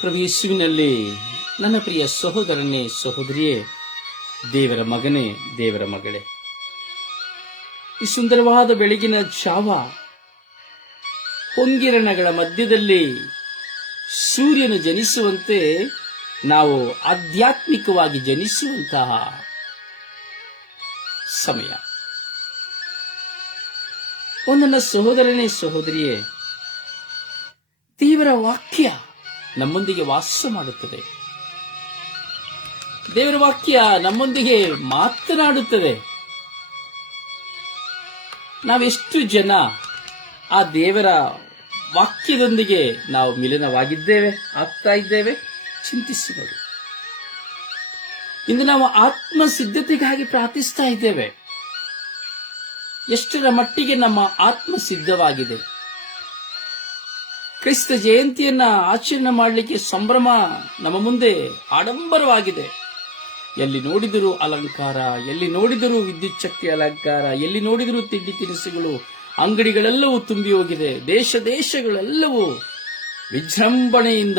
ಪ್ರಭು ನನ್ನ ಪ್ರಿಯ ಸಹೋದರನೇ, ಸಹೋದರಿಯೇ, ದೇವರ ಮಗನೇ, ದೇವರ ಮಗಳೇ. ಈ ಸುಂದರವಾದ ಬೆಳಗಿನ ಜಾವ ಹೊಂಗಿರಣಗಳ ಮಧ್ಯದಲ್ಲಿ ಸೂರ್ಯನು ಜನಿಸುವಂತೆ ನಾವು ಆಧ್ಯಾತ್ಮಿಕವಾಗಿ ಜನಿಸುವಂತಹ ಸಮಯ. ಒಂದನ್ನ ಸಹೋದರನೇ, ಸಹೋದರಿಯೇ ತೀವ್ರ ವಾಕ್ಯ ನಮ್ಮೊಂದಿಗೆ ವಾಸ ಮಾಡುತ್ತದೆ. ದೇವರ ವಾಕ್ಯ ನಮ್ಮೊಂದಿಗೆ ಮಾತನಾಡುತ್ತದೆ. ನಾವೆಷ್ಟು ಜನ ಆ ದೇವರ ವಾಕ್ಯದೊಂದಿಗೆ ನಾವು ಮಿಲನವಾಗಿದ್ದೇವೆ, ಆಗ್ತಾ ಇದ್ದೇವೆ ಚಿಂತಿಸಿ ಇಂದು ನಾವು ಆತ್ಮ ಸಿದ್ಧತೆಗಾಗಿ ಪ್ರಾರ್ಥಿಸ್ತಾ ಇದ್ದೇವೆ. ಎಷ್ಟರ ಮಟ್ಟಿಗೆ ನಮ್ಮ ಆತ್ಮ ಸಿದ್ಧವಾಗಿದೆ. ಕ್ರಿಸ್ತ ಜಯಂತಿಯನ್ನ ಆಚರಣೆ ಮಾಡಲಿಕ್ಕೆ ಸಂಭ್ರಮ ನಮ್ಮ ಮುಂದೆ ಆಡಂಬರವಾಗಿದೆ. ಎಲ್ಲಿ ನೋಡಿದರೂ ಅಲಂಕಾರ, ಎಲ್ಲಿ ನೋಡಿದರೂ ವಿದ್ಯುತ್ ಶಕ್ತಿ ಅಲಂಕಾರ, ಎಲ್ಲಿ ನೋಡಿದರೂ ತಿಂಡಿ ತಿನಿಸುಗಳು, ಅಂಗಡಿಗಳೆಲ್ಲವೂ ತುಂಬಿ ಹೋಗಿದೆ. ದೇಶ ದೇಶಗಳೆಲ್ಲವೂ ವಿಜೃಂಭಣೆಯಿಂದ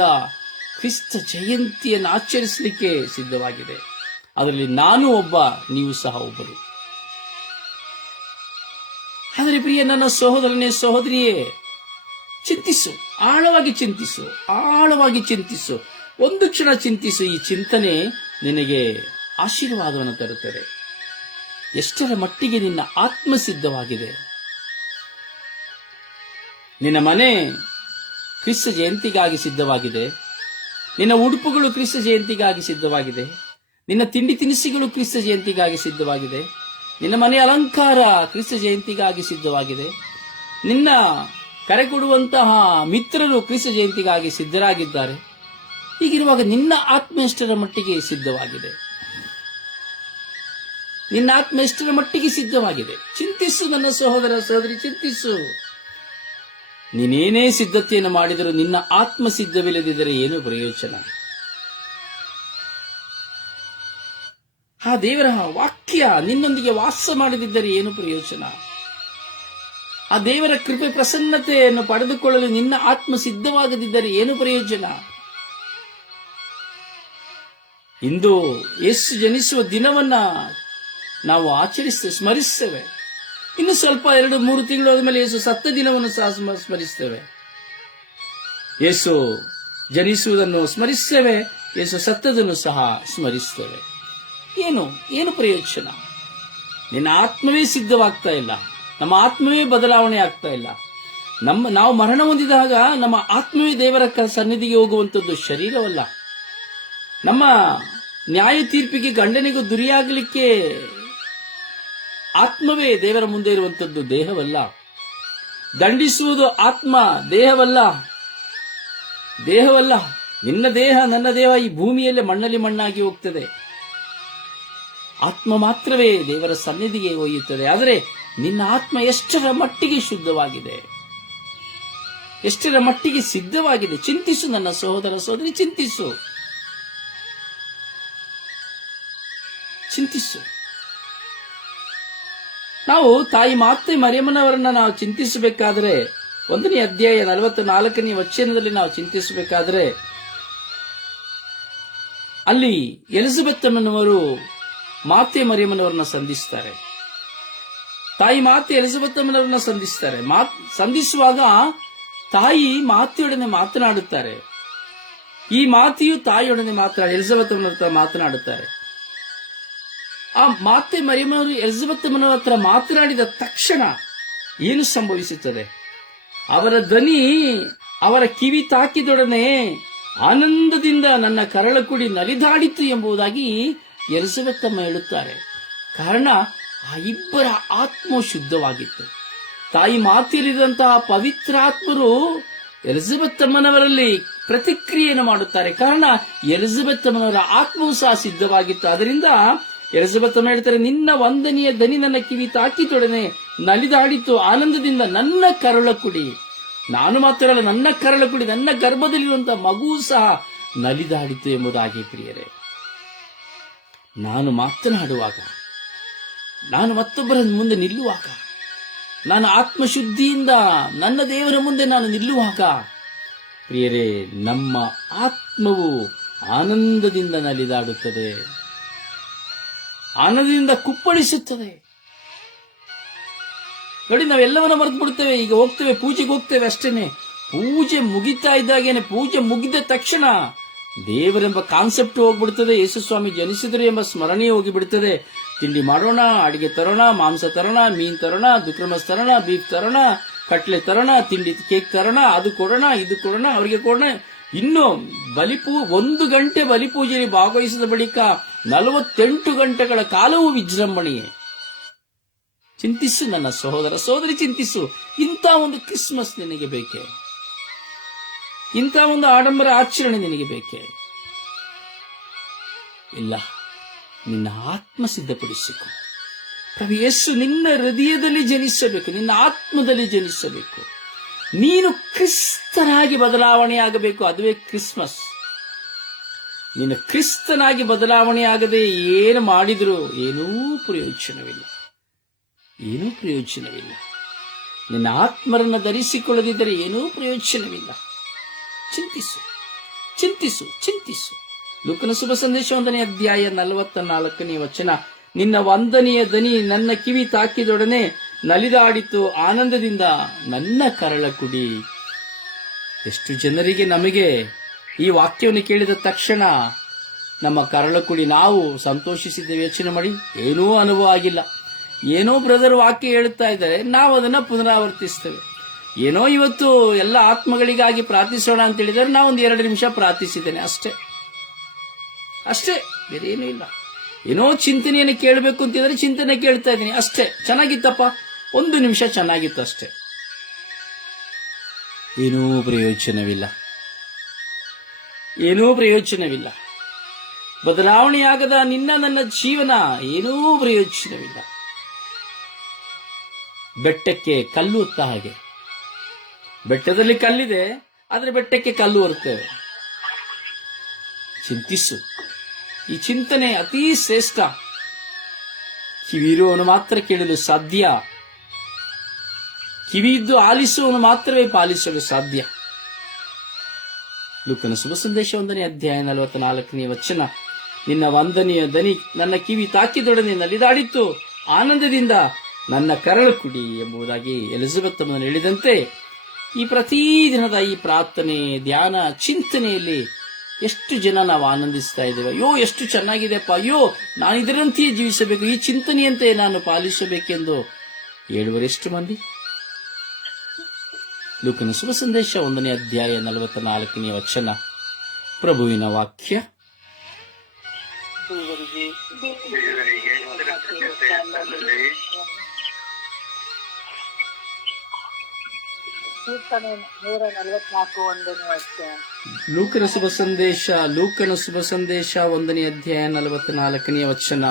ಕ್ರಿಸ್ತ ಜಯಂತಿಯನ್ನು ಆಚರಿಸಲಿಕ್ಕೆ ಸಿದ್ಧವಾಗಿದೆ. ಅದರಲ್ಲಿ ನಾನು ಒಬ್ಬ, ನೀವು ಸಹ ಒಬ್ಬರು. ಆದರೆ ಪ್ರಿಯ ನನ್ನ ಸಹೋದರನೇ, ಸಹೋದರಿಯೇ ಚಿಂತಿಸು, ಆಳವಾಗಿ ಚಿಂತಿಸು ಆಳವಾಗಿ ಚಿಂತಿಸು. ಒಂದು ಕ್ಷಣ ಚಿಂತಿಸು, ಈ ಚಿಂತನೆ ನಿನಗೆ ಆಶೀರ್ವಾದವನ್ನು ತರುತ್ತದೆ. ಎಷ್ಟರ ಮಟ್ಟಿಗೆ ನಿನ್ನ ಆತ್ಮ ಸಿದ್ಧವಾಗಿದೆ. ನಿನ್ನ ಮನೆ ಕ್ರಿಸ್ತ ಜಯಂತಿಗಾಗಿ ಸಿದ್ಧವಾಗಿದೆ. ನಿನ್ನ ಉಡುಪುಗಳು ಕ್ರಿಸ್ತ ಜಯಂತಿಗಾಗಿ ಸಿದ್ಧವಾಗಿದೆ. ನಿನ್ನ ತಿಂಡಿ ತಿನಿಸುಗಳು ಕ್ರಿಸ್ತ ಜಯಂತಿಗಾಗಿ ಸಿದ್ಧವಾಗಿದೆ. ನಿನ್ನ ಮನೆಯ ಅಲಂಕಾರ ಕ್ರಿಸ್ತ ಜಯಂತಿಗಾಗಿ ಸಿದ್ಧವಾಗಿದೆ. ನಿನ್ನ ಕರೆ ಕೊಡುವಂತಹ ಮಿತ್ರರು ಕ್ರಿಸ್ತ ಜಯಂತಿಗಾಗಿ ಸಿದ್ಧರಾಗಿದ್ದಾರೆ. ಹೀಗಿರುವಾಗ ನಿನ್ನ ಆತ್ಮ ಎಷ್ಟರ ಮಟ್ಟಿಗೆ ಸಿದ್ಧವಾಗಿದೆ? ನಿನ್ನ ಆತ್ಮ ಎಷ್ಟರ ಮಟ್ಟಿಗೆ ಸಿದ್ಧವಾಗಿದೆ? ಚಿಂತಿಸು ನನ್ನ ಸಹೋದರ ಸಹೋದರಿ, ಚಿಂತಿಸು. ನೀನೇನೇ ಸಿದ್ಧತೆಯನ್ನು ಮಾಡಿದರೂ ನಿನ್ನ ಆತ್ಮ ಸಿದ್ಧವಿಲ್ಲದಿದ್ದರೆ ಏನು ಪ್ರಯೋಜನ? ಆ ದೇವರ ವಾಕ್ಯ ನಿನ್ನೊಂದಿಗೆ ವಾಸ ಮಾಡದಿದ್ದರೆ ಏನು ಪ್ರಯೋಜನ? ಆ ದೇವರ ಕೃಪೆ ಪ್ರಸನ್ನತೆಯನ್ನು ಪಡೆದುಕೊಳ್ಳಲು ನಿನ್ನ ಆತ್ಮ ಸಿದ್ಧವಾಗದಿದ್ದರೆ ಏನು ಪ್ರಯೋಜನ? ಇಂದು ಯೇಸು ಜನಿಸುವ ದಿನವನ್ನ ನಾವು ಆಚರಿಸ್ತೇವೆ ಸ್ಮರಿಸ್ತೇವೆ. ಇನ್ನು ಸ್ವಲ್ಪ ಎರಡು, ಮೂರು ತಿಂಗಳು ಮೇಲೆ ಯೇಸು ಸತ್ತ ದಿನವನ್ನು ಸಹ ಸ್ಮ- ಸ್ಮರಿಸ್ತೇವೆ. ಯೇಸು ಜನಿಸುವುದನ್ನು ಸ್ಮರಿಸ್ತೇವೆ, ಯೇಸು ಸತ್ತದನ್ನು ಸಹ ಸ್ಮರಿಸ್ತೇವೆ. ಏನು ಏನು ಪ್ರಯೋಜನ? ನಿನ್ನ ಆತ್ಮವೇ ಸಿದ್ಧವಾಗ್ತಾ ಇಲ್ಲ. ನಮ್ಮ ಆತ್ಮವೇ ಬದಲಾವಣೆ ಆಗ್ತಾ ಇಲ್ಲ. ನಮ್ಮ, ನಾವು ಮರಣ ಹೊಂದಿದಾಗ ನಮ್ಮ ಆತ್ಮವೇ ದೇವರ ಸನ್ನಿಧಿಗೆ ಹೋಗುವಂಥದ್ದು ಶರೀರವಲ್ಲ. ನಮ್ಮ ನ್ಯಾಯ ತೀರ್ಪಿಗೆ ಗಂಡನಿಗೂ ದುರಿಯಾಗಲಿಕ್ಕೆ ಆತ್ಮವೇ ದೇವರ ಮುಂದೆ ಇರುವಂಥದ್ದು ದೇಹವಲ್ಲ. ದಂಡಿಸುವುದು ಆತ್ಮ ದೇಹವಲ್ಲ. ದೇಹವಲ್ಲ. ನಿನ್ನ ದೇಹ ನನ್ನ ದೇಹ ಈ ಭೂಮಿಯಲ್ಲೇ ಮಣ್ಣಲ್ಲಿ ಮಣ್ಣಾಗಿ ಹೋಗ್ತದೆ. ಆತ್ಮ ಮಾತ್ರವೇ ದೇವರ ಸನ್ನಿಧಿಗೆ ಒಯ್ಯುತ್ತದೆ. ಆದರೆ ನಿನ್ನ ಆತ್ಮ ಎಷ್ಟರ ಮಟ್ಟಿಗೆ ಶುದ್ಧವಾಗಿದೆ? ಎಷ್ಟರ ಮಟ್ಟಿಗೆ ಸಿದ್ಧವಾಗಿದೆ? ಚಿಂತಿಸು ನನ್ನ ಸಹೋದರ ಸಹೋದರಿ, ಚಿಂತಿಸು. ಚಿಂತಿಸು. ನಾವು ತಾಯಿ ಮಾತೆ ಮರಿಯಮ್ಮನವರನ್ನ ನಾವು ಚಿಂತಿಸಬೇಕಾದ್ರೆ, ಒಂದನೇ ಅಧ್ಯಾಯ ನಲವತ್ತ ನಾಲ್ಕನೇ ವಚನದಲ್ಲಿ ನಾವು ಚಿಂತಿಸಬೇಕಾದ್ರೆ, ಅಲ್ಲಿ ಎಲಿಜಬೆತ್ ಮಾತೆ ಮರಿಯಮ್ಮನವರನ್ನ ಸಂಧಿಸ್ತಾರೆ. ತಾಯಿ ಮಾತೆ ಎಲಿಜಬೆತ್ ಅಮ್ಮನವರನ್ನ ಸಂಧಿಸ್ತಾರೆ. ಮಾತ್ ಸಂಧಿಸುವಾಗ ತಾಯಿ ಮಾತೆಯೊಡನೆ ಮಾತನಾಡುತ್ತಾರೆ. ಈ ಮಾತೆಯು ತಾಯಿಯೊಡನೆ ಮಾತನಾಡಿ ಎಲಿಜಬೆತ್ ಅಮ್ಮನವ್ರ ಹತ್ರ ಮಾತನಾಡುತ್ತಾರೆ. ಆ ಮಾತೆ ಮರಿಯಮ್ಮನವರು ಎಲಿಜಬೆತ್ ಅಮ್ಮನವ್ರ ಹತ್ರ ಮಾತನಾಡಿದ ತಕ್ಷಣ ಏನು ಸಂಭವಿಸುತ್ತದೆ? ಅವರ ಧ್ವನಿ ಅವರ ಕಿವಿ ತಾಕಿದೊಡನೆ ಆನಂದದಿಂದ ನನ್ನ ಕರಳ ಕುಡಿ ನಲಿದಾಡಿತು ಎಂಬುದಾಗಿ ಎಲಿಜಬೆತ್ ಅಮ್ಮ ಹೇಳುತ್ತಾರೆ, ಕಾರಣ ಆ ಇಬ್ಬರ ಆತ್ಮ ಶುದ್ಧವಾಗಿತ್ತು. ತಾಯಿ ಮಾತಿರಿದಂತಹ ಪವಿತ್ರಾತ್ಮರು ಎಲಿಸಬೆತ್ತಮ್ಮನವರಲ್ಲಿ ಪ್ರತಿಕ್ರಿಯೆಯನ್ನು ಮಾಡುತ್ತಾರೆ. ಕಾರಣ ಎಲಿಸಬೆತ್ತಮ್ಮನವರ ಆತ್ಮವು ಸಹ ಸಿದ್ಧವಾಗಿತ್ತು. ಅದರಿಂದ ಎಲಿಸಬೆತ್ತಮ್ಮ ಹೇಳ್ತಾರೆ, ನಿನ್ನ ವಂದನೆಯ ದನಿ ನನ್ನ ಕಿವಿ ತಾಕಿತೊಡನೆ ನಲಿದಾಡಿತು. ಆನಂದದಿಂದ ನನ್ನ ಕರಳ ಕುಡಿ. ನಾನು ಮಾತ್ರ ಅಲ್ಲ, ನನ್ನ ಕರಳ ಕುಡಿ. ನನ್ನ ಗರ್ಭದಲ್ಲಿರುವಂತಹ ಮಗು ಸಹ ನಲಿದಾಡಿತು ಎಂಬುದಾಗಿ ಪ್ರಿಯರೇ. ನಾನು ಮಾತನಾಡುವಾಗ ನಾನು ಮತ್ತೊಬ್ಬರ ಮುಂದೆ ನಿಲ್ಲುವಾಗ, ನಾನು ಆತ್ಮಶುದ್ಧಿಯಿಂದ ನನ್ನ ದೇವರ ಮುಂದೆ ನಾನು ನಿಲ್ಲುವಾಗ, ಪ್ರಿಯರೇ, ನಮ್ಮ ಆತ್ಮವು ಆನಂದದಿಂದ ನಲಿದಾಡುತ್ತದೆ, ಆನಂದದಿಂದ ಕುಪ್ಪಳಿಸುತ್ತದೆ. ನೋಡಿ, ನಾವೆಲ್ಲವನ್ನ ಮರೆತು ಬಿಡ್ತೇವೆ, ಈಗ ಹೋಗ್ತೇವೆ, ಪೂಜೆಗೆ ಹೋಗ್ತೇವೆ ಅಷ್ಟೇನೆ. ಪೂಜೆ ಮುಗಿತಾ ಇದ್ದಾಗೇನೆ, ಪೂಜೆ ಮುಗಿದ ತಕ್ಷಣ ದೇವರೆಂಬ ಕಾನ್ಸೆಪ್ಟ್ ಹೋಗ್ಬಿಡ್ತದೆ, ಯೇಸುಸ್ವಾಮಿ ಜನಿಸಿದರು ಎಂಬ ಸ್ಮರಣೆ ಹೋಗಿಬಿಡ್ತದೆ. ತಿಂಡಿ ಮಾಡೋಣ, ಅಡಿಗೆ ತರೋಣ, ಮಾಂಸ ತರೋಣ, ಮೀನ್ ತರೋಣ, ದುಕ್ರಮಸ್ ತರೋಣ ಬೀಫ್ ತರೋಣ, ಕಟ್ಲೆ ತರೋಣ, ತಿಂಡಿ ಕೇಕ್ ತರೋಣ, ಅದು ಕೊಡೋಣ, ಇದು ಕೊಡೋಣ, ಅವರಿಗೆ ಕೊಡೋಣ. ಇನ್ನು ಬಲಿಪೂ, ಒಂದು ಗಂಟೆ ಬಲಿಪೂಜೆಯಲ್ಲಿ ಭಾಗವಹಿಸಿದ ಬಳಿಕ ನಲವತ್ತೆಂಟು ಗಂಟೆಗಳ ಕಾಲವೂ ವಿಜೃಂಭಣೆಯೇ. ಚಿಂತಿಸು ನನ್ನ ಸಹೋದರ ಸಹೋದರಿ, ಚಿಂತಿಸು. ಇಂಥ ಒಂದು ಕ್ರಿಸ್ಮಸ್ ನಿನಗೆ ಬೇಕೆ? ಇಂಥ ಒಂದು ಆಡಂಬರ ಆಚರಣೆ ನಿನಗೆ ಬೇಕೆ? ಇಲ್ಲ, ನಿನ್ನ ಆತ್ಮ ಸಿದ್ಧಪಡಿಸಿಕೊ. ಪ್ರಭು ಯೇಸು ನಿನ್ನ ಹೃದಯದಲ್ಲಿ ಜನಿಸಬೇಕು, ನಿನ್ನ ಆತ್ಮದಲ್ಲಿ ಜನಿಸಬೇಕು. ನೀನು ಕ್ರಿಸ್ತನಾಗಿ ಬದಲಾವಣೆಯಾಗಬೇಕು, ಅದುವೇ ಕ್ರಿಸ್ಮಸ್. ನೀನು ಕ್ರಿಸ್ತನಾಗಿ ಬದಲಾವಣೆಯಾಗದೆ ಏನು ಮಾಡಿದರೂ ಏನೂ ಪ್ರಯೋಜನವಿಲ್ಲ. ಏನೂ ಪ್ರಯೋಜನವಿಲ್ಲ. ನಿನ್ನ ಆತ್ಮರನ್ನು ಧರಿಸಿಕೊಳ್ಳದಿದ್ದರೆ ಏನೂ ಪ್ರಯೋಜನವಿಲ್ಲ. ಚಿಂತಿಸು ಚಿಂತಿಸು ಚಿಂತಿಸು. ಲುಕನ ಶುಭ ಸಂದೇಶ ಒಂದನೇ ಅಧ್ಯಾಯ ನಲವತ್ತ ನಾಲ್ಕನೇ ವಚನ. ನಿನ್ನ ವಂದನೆಯ ದನಿ ನನ್ನ ಕಿವಿ ತಾಕಿದೊಡನೆ ನಲಿದಾಡಿತು, ಆನಂದದಿಂದ ನನ್ನ ಕರಳ ಕುಡಿ. ಎಷ್ಟು ಜನರಿಗೆ ನಮಗೆ ಈ ವಾಕ್ಯವನ್ನು ಕೇಳಿದ ತಕ್ಷಣ ನಮ್ಮ ಕರಳ ಕುಡಿ ನಾವು ಸಂತೋಷಿಸಿದ್ದೇವೆ ಯೋಚನೆ ಮಾಡಿ, ಏನೂ ಅನುಭವ ಆಗಿಲ್ಲ. ಏನೋ ಬ್ರದರ್ ವಾಕ್ಯ ಹೇಳುತ್ತಾ ಇದ್ದಾರೆ, ನಾವು ಅದನ್ನ ಪುನರಾವರ್ತಿಸ್ತೇವೆ. ಏನೋ ಇವತ್ತು ಎಲ್ಲ ಆತ್ಮಗಳಿಗಾಗಿ ಪ್ರಾರ್ಥಿಸೋಣ ಅಂತ ಹೇಳಿದರೆ ನಾವು ಒಂದು ಎರಡು ನಿಮಿಷ ಪ್ರಾರ್ಥಿಸಿದ್ದೇನೆ ಅಷ್ಟೇ. ಅಷ್ಟೇ, ಬೇರೆ ಏನೂ ಇಲ್ಲ. ಏನೋ ಚಿಂತನೆಯನ್ನು ಕೇಳಬೇಕು ಅಂತಿದ್ರೆ ಚಿಂತನೆ ಕೇಳ್ತಾ ಇದ್ದೀನಿ. ಅಷ್ಟೇ, ಚೆನ್ನಾಗಿತ್ತಪ್ಪ. ಒಂದು ನಿಮಿಷ ಚೆನ್ನಾಗಿತ್ತು ಅಷ್ಟೇ. ಏನೂ ಪ್ರಯೋಜನವಿಲ್ಲ. ಏನೂ ಪ್ರಯೋಜನವಿಲ್ಲ. ಬದಲಾವಣೆಯಾಗದ ನಿನ್ನ ನನ್ನ ಜೀವನ ಏನೂ ಪ್ರಯೋಜನವಿಲ್ಲ. ಬೆಟ್ಟಕ್ಕೆ ಕಲ್ಲು ಹೊತ್ತ ಹಾಗೆ. ಬೆಟ್ಟದಲ್ಲಿ ಕಲ್ಲಿದೆ, ಆದ್ರೆ ಬೆಟ್ಟಕ್ಕೆ ಕಲ್ಲು ಬರುತ್ತೇವೆ ಚಿಂತಿಸು. ಈ ಚಿಂತನೆ ಅತೀ ಶ್ರೇಷ್ಠ. ಕಿವಿರುವವನು ಮಾತ್ರ ಕೇಳಲು ಸಾಧ್ಯ. ಕಿವಿಯಿದ್ದು ಆಲಿಸುವವನು ಮಾತ್ರವೇ ಪಾಲಿಸಲು ಸಾಧ್ಯ. ಲುಕನ ಶುಭ ಸಂದೇಶ ಒಂದನೇ ಅಧ್ಯಾಯ ನಲವತ್ತ ನಾಲ್ಕನೇ ವಚನ. ನಿನ್ನ ವಂದನೆಯ ದನಿ ನನ್ನ ಕಿವಿ ತಾಕಿದೊಡನೆ ನಲಿದಾಡಿತ್ತು. ಆನಂದದಿಂದ ನನ್ನ ಕರಳು ಕುಡಿ ಎಂಬುದಾಗಿ ಎಲಿಜಬೆತ್ ಹೇಳಿದಂತೆ ಈ ಪ್ರತಿದಿನದ ಈ ಪ್ರಾರ್ಥನೆ ಧ್ಯಾನ ಚಿಂತನೆಯಲ್ಲಿ ಎಷ್ಟು ಜನ ನಾವು ಆನಂದಿಸ್ತಾ ಇದ್ದೇವೆ ಅಯ್ಯೋ ಎಷ್ಟು ಚೆನ್ನಾಗಿದೆಪ್ಪ ಅಯ್ಯೋ ನಾನು ಇದರಂತೆಯೇ ಜೀವಿಸಬೇಕು ಈ ಚಿಂತನೆಯಂತೆ ನಾನು ಪಾಲಿಸಬೇಕೆಂದು ಹೇಳುವರೆಷ್ಟು ಮಂದಿ ಲೂಕನ ಶುಭ ಸಂದೇಶ ಒಂದನೇ ಅಧ್ಯಾಯ ನಲವತ್ತ ನಾಲ್ಕನೇ ವಚನ ಪ್ರಭುವಿನ ವಾಕ್ಯ ಕೀರ್ತನೆ ನೂರ ನಲವತ್ನಾಲ್ಕು ಒಂದನೇ ಲೂಕನ ಶುಭ ಸಂದೇಶ ಲೂಕನ ಶುಭ ಸಂದೇಶ ಒಂದನೇ ಅಧ್ಯಾಯ ನಲವತ್ನಾಲ್ಕನೇ ವಚನ.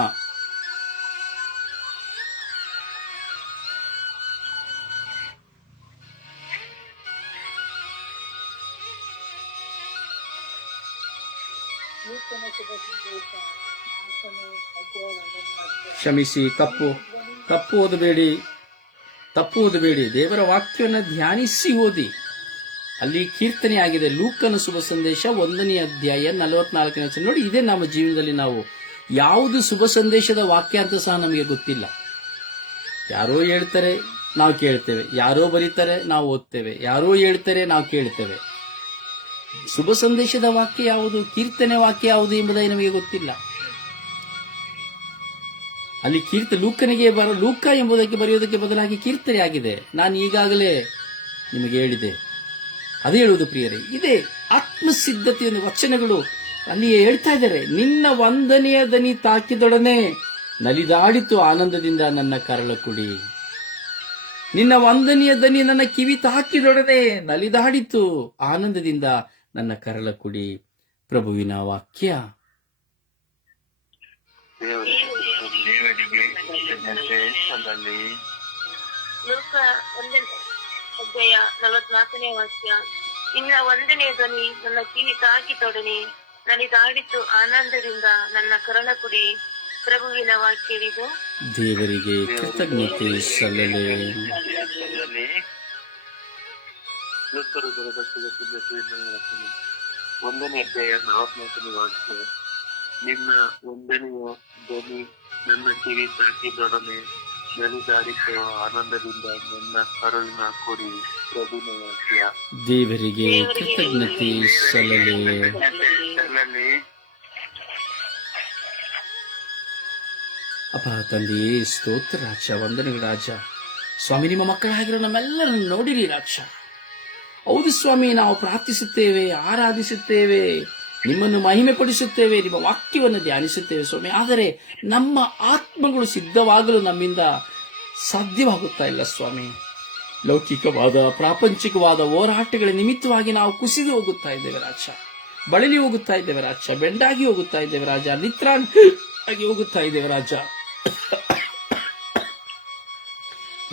ಕ್ಷಮಿಸಿ ತಪ್ಪು ತಪ್ಪು ಓದಬೇಡಿ. ತಪ್ಪು ಬೇಡಿ. ದೇವರ ವಾಕ್ಯವನ್ನು ಧ್ಯಾನಿಸಿ ಓದಿ. ಅಲ್ಲಿ ಕೀರ್ತನೆ ಆಗಿದೆ ಲೂಕನ ಶುಭ ಸಂದೇಶ ಒಂದನೇ ಅಧ್ಯಾಯ ನಲವತ್ನಾಲ್ಕನೇ ವಚನ. ನೋಡಿ, ಇದೇ ನಮ್ಮ ಜೀವನದಲ್ಲಿ ನಾವು. ಯಾವುದು ಶುಭ ಸಂದೇಶದ ವಾಕ್ಯ ಅಂತ ಸಹ ನಮಗೆ ಗೊತ್ತಿಲ್ಲ. ಯಾರೋ ಹೇಳ್ತಾರೆ, ನಾವು ಕೇಳ್ತೇವೆ. ಯಾರೋ ಬರೀತಾರೆ, ನಾವು ಓದ್ತೇವೆ. ಯಾರೋ ಹೇಳ್ತಾರೆ, ನಾವು ಕೇಳ್ತೇವೆ. ಶುಭ ಸಂದೇಶದ ವಾಕ್ಯ ಯಾವುದು? ಕೀರ್ತನೆ ವಾಕ್ಯ ಯಾವುದು ಎಂಬುದಾಗಿ ನಮಗೆ ಗೊತ್ತಿಲ್ಲ. ಅಲ್ಲಿ ಕೀರ್ತ ಲೂಕನಿಗೆ ಬರ, ಲೂಕ ಎಂಬುದಕ್ಕೆ ಬರೆಯುವುದಕ್ಕೆ ಬದಲಾಗಿ ಕೀರ್ತನೆ ಆಗಿದೆ. ನಾನು ಈಗಾಗಲೇ ನಿಮಗೆ ಹೇಳಿದೆ. ಅದು ಹೇಳುವುದು ಪ್ರಿಯರೇ, ಇದೇ ಆತ್ಮಸಿದ್ಧತೆಯ ವಚನಗಳು ಅಲ್ಲಿ ಹೇಳ್ತಾ ಇದ್ದಾರೆ. ನಿನ್ನ ವಂದನೆಯ ದನಿ ತಾಕಿದೊಡನೆ ನಲಿದಾಡಿತು ಆನಂದದಿಂದ ನನ್ನ ಕರಳ ಕುಡಿ. ನಿನ್ನ ವಂದನೆಯ ದನಿ ನನ್ನ ಕಿವಿ ತಾಕಿದೊಡನೆ ನಲಿದಾಡಿತು ಆನಂದದಿಂದ ನನ್ನ ಕರಳ ಕುಡಿ. ಪ್ರಭುವಿನ ವಾಕ್ಯ. ಸಲ್ಲಲಿ ಲೋಕ ಒಂದನೇ ಅಧ್ಯಾಯ ನಲವತ್ನಾಲ್ಕನೇ ವಾಕ್ಯ. ಇನ್ನ ಒಂದನೇ ಧ್ವನಿ ನನ್ನ ಕಿವಿ ತಾಕಿತೊಡನೆ ನಲಿದಾಡಿತು ಆನಂದದಿಂದ ನನ್ನ ಕರಳ ಕುಡಿ. ಪ್ರಭುವಿನ ವಾಕ್ಯವಿದು ದೇವರಿಗೆ ಕೃತಜ್ಞತೆ ಸಲ್ಲಲೇ. ಲೋಕರು ಬರೆದ ಒಂದನೇ ಅಧ್ಯಾಯ ನಲವತ್ನಾಲ್ಕನೇ ವಾಕ್ಯ. ನಿನ್ನ ವಂದನೆಯ ಧ್ವನಿ ನನ್ನ ಕಿವಿ ತಾಕಿದೊಡನೆ ನಲಿದಾಡಿಸುವ ಆನಂದದಿಂದ ನನ್ನ ಕರುಳಿನ ಕೊಡಿ ಪ್ರಭುನಯ ದೇವರಿಗೆ ಕೃತಜ್ಞತೆ ಸಲ್ಲಲಿ. ಸಲ್ಲಲಿ. ಅಪ್ಪ ತಂದೆಯೇ ಸ್ತೋತ್ರ ರಾಜ ವಂದನೆಗಳು ರಾಜ. ಸ್ವಾಮಿ ನಿಮ್ಮ ಮಕ್ಕಳಾಗಿರೋ ನಮ್ಮೆಲ್ಲರನ್ನು ನೋಡಿರಿ ರಾಜ. ಹೌದು ಸ್ವಾಮಿ ನಾವು ಪ್ರಾರ್ಥಿಸುತ್ತೇವೆ ಆರಾಧಿಸುತ್ತೇವೆ. ನಿಮ್ಮನ್ನು ಮಹಿಮೆ ಪಡಿಸುತ್ತೇವೆ ನಿಮ್ಮ ವಾಕ್ಯವನ್ನು ಧ್ಯಾನಿಸುತ್ತೇವೆ ಸ್ವಾಮಿ. ಆದರೆ ನಮ್ಮ ಆತ್ಮಗಳು ಸಿದ್ಧವಾಗಲು ನಮ್ಮಿಂದ ಸಾಧ್ಯವಾಗುತ್ತಾ ಇಲ್ಲ ಸ್ವಾಮಿ. ಲೌಕಿಕವಾದ, ಪ್ರಾಪಂಚಿಕವಾದ ಹೋರಾಟಗಳ ನಿಮಿತ್ತವಾಗಿ ನಾವು ಕುಸಿದು ಹೋಗುತ್ತಾ ಇದ್ದೇವೆ ರಾಜ. ಬಳಲಿ ಹೋಗುತ್ತಾ ಇದ್ದೇವೆ ರಾಜ. ಬೆಂಡಾಗಿ ಹೋಗುತ್ತಾ ಇದ್ದೇವೆ ರಾಜ. ನಿತ್ರಾಗಿ ಹೋಗುತ್ತಾ ಇದ್ದೇವೆ ರಾಜ.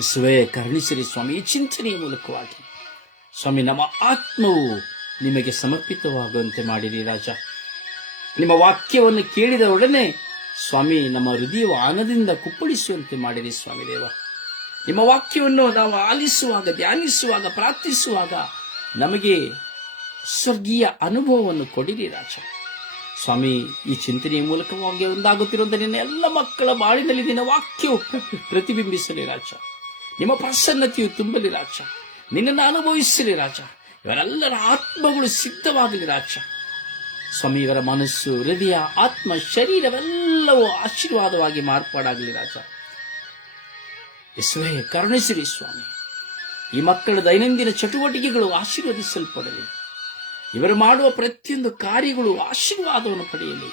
ಸ್ವೇ ಕರುಣಿಸಿರಿ ಸ್ವಾಮಿ. ಚಿಂತನೆಯ ಮೂಲಕವಾಗಿ. ಸ್ವಾಮಿ, ನಮ್ಮ ಆತ್ಮವು ನಿಮಗೆ ಸಮರ್ಪಿತವಾಗುವಂತೆ ಮಾಡಿರಿ ರಾಜ. ನಿಮ್ಮ ವಾಕ್ಯವನ್ನು ಕೇಳಿದ ಒಡನೆ ಸ್ವಾಮಿ ನಮ್ಮ ಹೃದಯವು ಆನದಿಂದ ಕುಪ್ಪಳಿಸುವಂತೆ ಮಾಡಿರಿ ಸ್ವಾಮಿ ದೇವ. ನಿಮ್ಮ ವಾಕ್ಯವನ್ನು ನಾವು ಆಲಿಸುವಾಗ, ಧ್ಯಾನಿಸುವಾಗ, ಪ್ರಾರ್ಥಿಸುವಾಗ ನಮಗೆ ಸ್ವರ್ಗೀಯ ಅನುಭವವನ್ನು ಕೊಡಿರಿ ರಾಜ. ಸ್ವಾಮಿ, ಈ ಚಿಂತನೆಯ ಮೂಲಕವಾಗಿ ಒಂದಾಗುತ್ತಿರುವಂತ ನಿನ್ನ ಎಲ್ಲ ಮಕ್ಕಳ ಬಾಳಿನಲ್ಲಿ ನಿನ್ನ ವಾಕ್ಯವು ಪ್ರತಿಬಿಂಬಿಸಲಿ ರಾಜ. ನಿಮ್ಮ ಪ್ರಸನ್ನತೆಯು ತುಂಬಲಿ ರಾಜ. ನಿನ್ನನ್ನು ಅನುಭವಿಸಲಿ ರಾಜ. ಇವರೆಲ್ಲರ ಆತ್ಮಗಳು ಸಿದ್ಧವಾಗಲಿ ರಾಜ. ಸ್ವಾಮಿ ಇವರ ಮನಸ್ಸು, ಹೃದಯ, ಆತ್ಮ, ಶರೀರವೆಲ್ಲವೂ ಆಶೀರ್ವಾದವಾಗಿ ಮಾರ್ಪಾಡಾಗಲಿ ರಾಜ. ಯೇಸುವೇ, ಕರುಣಿಸಿರಿ ಸ್ವಾಮಿ. ಈ ಮಕ್ಕಳ ದೈನಂದಿನ ಚಟುವಟಿಕೆಗಳು ಆಶೀರ್ವದಿಸಲ್ಪಡಲಿ. ಇವರು ಮಾಡುವ ಪ್ರತಿಯೊಂದು ಕಾರ್ಯಗಳು ಆಶೀರ್ವಾದವನ್ನು ಪಡೆಯಲಿ.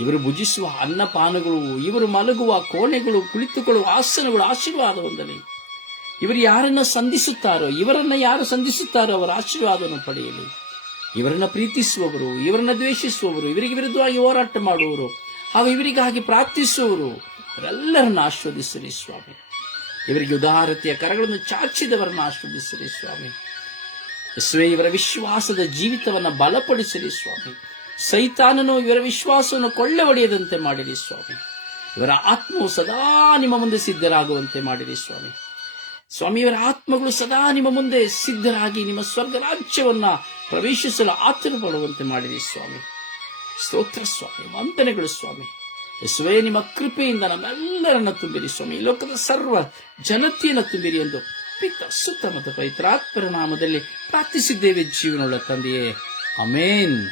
ಇವರು ಭುಜಿಸುವ ಅನ್ನಪಾನಗಳು, ಇವರು ಮಲಗುವ ಕೋಣೆಗಳು, ಕುಳಿತುಕೊಳ್ಳುವ ಆಸನಗಳು ಆಶೀರ್ವಾದ ಹೊಂದಲಿ. ಇವರು ಯಾರನ್ನ ಸಂಧಿಸುತ್ತಾರೋ, ಇವರನ್ನ ಯಾರು ಸಂಧಿಸುತ್ತಾರೋ ಅವರ ಆಶೀರ್ವಾದವನ್ನು ಪಡೆಯಲಿ. ಇವರನ್ನ ಪ್ರೀತಿಸುವವರು, ಇವರನ್ನ ದ್ವೇಷಿಸುವವರು, ಇವರಿಗೆ ವಿರುದ್ಧವಾಗಿ ಹೋರಾಟ ಮಾಡುವವರು, ಹಾಗೂ ಇವರಿಗಾಗಿ ಪ್ರಾರ್ಥಿಸುವವರು ಇವರೆಲ್ಲರನ್ನ ಆಶ್ವದಿಸಿರಿ ಸ್ವಾಮಿ. ಇವರಿಗೆ ಉದಾರತೆಯ ಕರಗಳನ್ನು ಚಾಚಿದವರನ್ನ ಆಶ್ವದಿಸಿರಿ ಸ್ವಾಮಿ. ಸ್ವೇ ಇವರ ವಿಶ್ವಾಸದ ಜೀವಿತವನ್ನು ಬಲಪಡಿಸಲಿ ಸ್ವಾಮಿ. ಸೈತಾನನು ಇವರ ವಿಶ್ವಾಸವನ್ನು ಕೊಳ್ಳೆ ಒಡೆಯದಂತೆ ಮಾಡಿರಿ ಸ್ವಾಮಿ. ಇವರ ಆತ್ಮವು ಸದಾ ನಿಮ್ಮ ಮುಂದೆ ಸಿದ್ಧರಾಗುವಂತೆ ಮಾಡಿರಿ ಸ್ವಾಮಿ. ಸ್ವಾಮಿ ಇವರ ಆತ್ಮಗಳು ಸದಾ ನಿಮ್ಮ ಮುಂದೆ ಸಿದ್ಧರಾಗಿ ನಿಮ್ಮ ಸ್ವರ್ಗ ರಾಜ್ಯವನ್ನ ಪ್ರವೇಶಿಸಲು ಆತುರ ಪಡುವಂತೆ ಮಾಡಿರಿ ಸ್ವಾಮಿ. ಸ್ತೋತ್ರ ಸ್ವಾಮಿ, ವಂದನೆಗಳು ಸ್ವಾಮಿ. ಸ್ವೇ ನಿಮ್ಮ ಕೃಪೆಯಿಂದ ನಮ್ಮೆಲ್ಲರನ್ನ ತುಂಬಿರಿ ಸ್ವಾಮಿ. ಲೋಕದ ಸರ್ವ ಜನತೆಯನ್ನು ತುಂಬಿರಿ ಎಂದು ಪಿತ ಸುತ್ತ ಮತ್ತು ಪವಿತ್ರಾತ್ಮರ ನಾಮದಲ್ಲಿ ಪ್ರಾರ್ಥಿಸಿದ್ದೇವೆ ಜೀವನವುಳ್ಳ ತಂದೆಯೇ. ಅಮೇನ್.